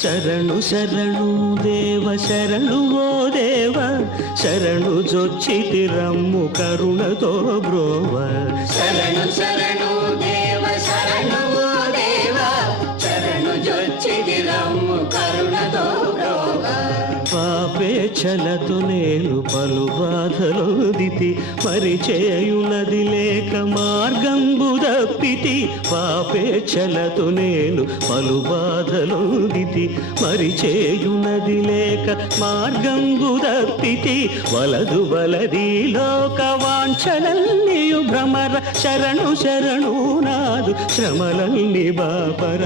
శరణు శరణు దేవ శరణు ఓ దేవ శరణు జొచ్చితి రమ్ము కరుణతో బ్రోవ శరణు శరణు దేవ శరణు ఓ దేవ శరణు జొచ్చితి రమ్ము కరుణతో బ్రోవ పాపేచ్ఛలతో నేను పలు బాధలొందితి పరిచేయునది లేక మార్గంబు దప్పితి పాపేచ్ఛలతో నేను పలు బాధలొందితి పరిచేయునది లేక మార్గంబు దప్పితి వలదు వలది లోక వాంఛలన్నీయు భ్రమర శరణు శరణు నాదు శ్రమలన్నీ బాపర